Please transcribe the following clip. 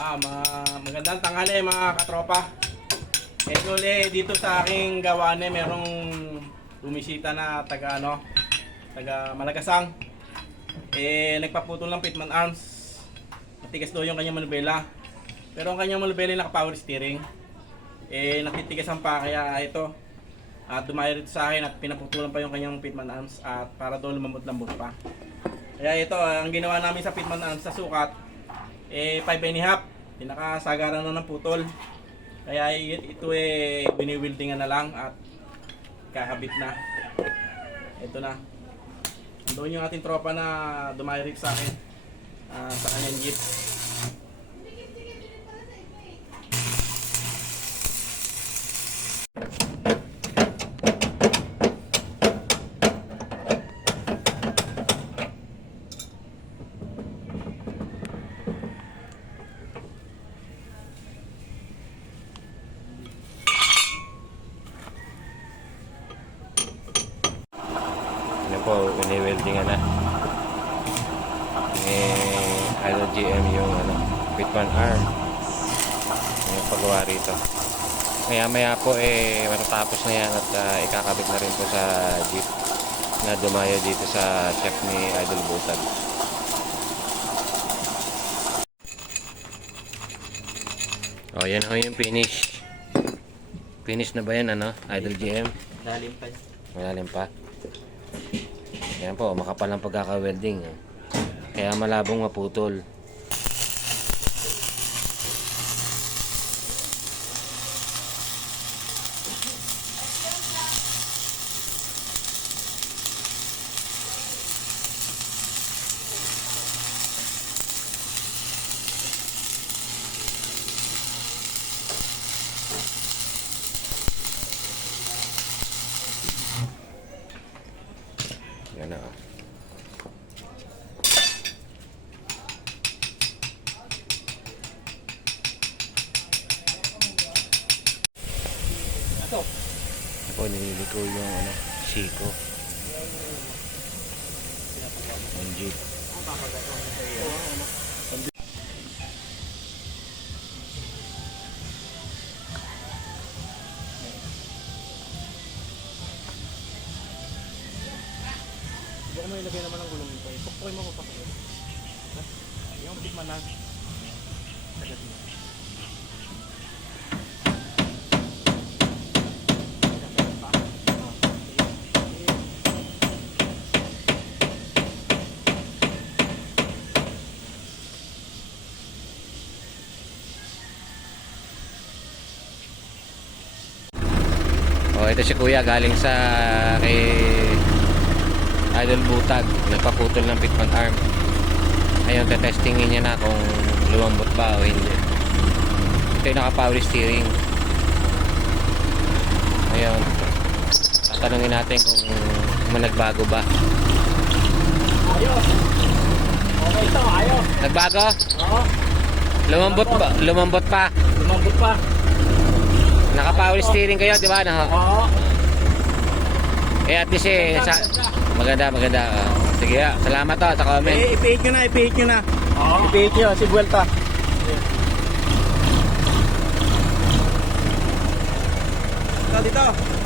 Magandang tanghali mga katropa. Ulit dito sa aking gawane merong bumisita na taga Malagasang. Nagpaputol ng Pitman Arms. Matigas daw yung kanyang manubela. Pero ang kanyang manubela naka-power steering. Natitigasan pa kaya ito. At dumayo rito sa akin at pinaputulan pa yung kanyang Pitman Arms at para daw lumambot-lambot pa. Kaya ito, ang ginawa namin sa Pitman Arms sa sukat 5.5. Pinakasagaran na ng putol. Kaya ito biniwildingan na lang at kakabit na. Ito na. Doon yung ating tropa na dumayo rito sa akin sa kanyang jeep. Yan po, wini-weldingan na ni Idol GM yung Pitman arm yung pagawa rito. Maya po matatapos na yan at ikakabit na rin po sa jeep na dumayo dito sa chef ni Idol Butag. Yan ho yung finish. Finish na ba yan Idol GM? Lalim pa. Malalim pa. Yan po, makapal ang pagkaka-welding. Kaya malabong maputol. Yan na. Ako nililiko yung siko. Ang jeep. Baka mo ilagay naman ng gulong ito. Pukpukin mo ko pa. Yung Pitman na. Sagat mo. Ito si Kuya galing sa kay Idol Butag, nagpaputol ng Pitman arm. Ayun, tetestingin niya na kung lumambot ba o hindi. Ito yung naka-power steering. Ayun, tatanungin natin kung nagbago ba. Ayos! Okay ito, ayos! Nagbago? Oo. Lumambot ba? Lumambot pa? Lumambot pa. Naka-power steering kayo, di ba? Oo. At least maganda. Sige, salamat sa comment. Ipihit nyo na. Oo. Ipihit nyo, si Buelta. Dito.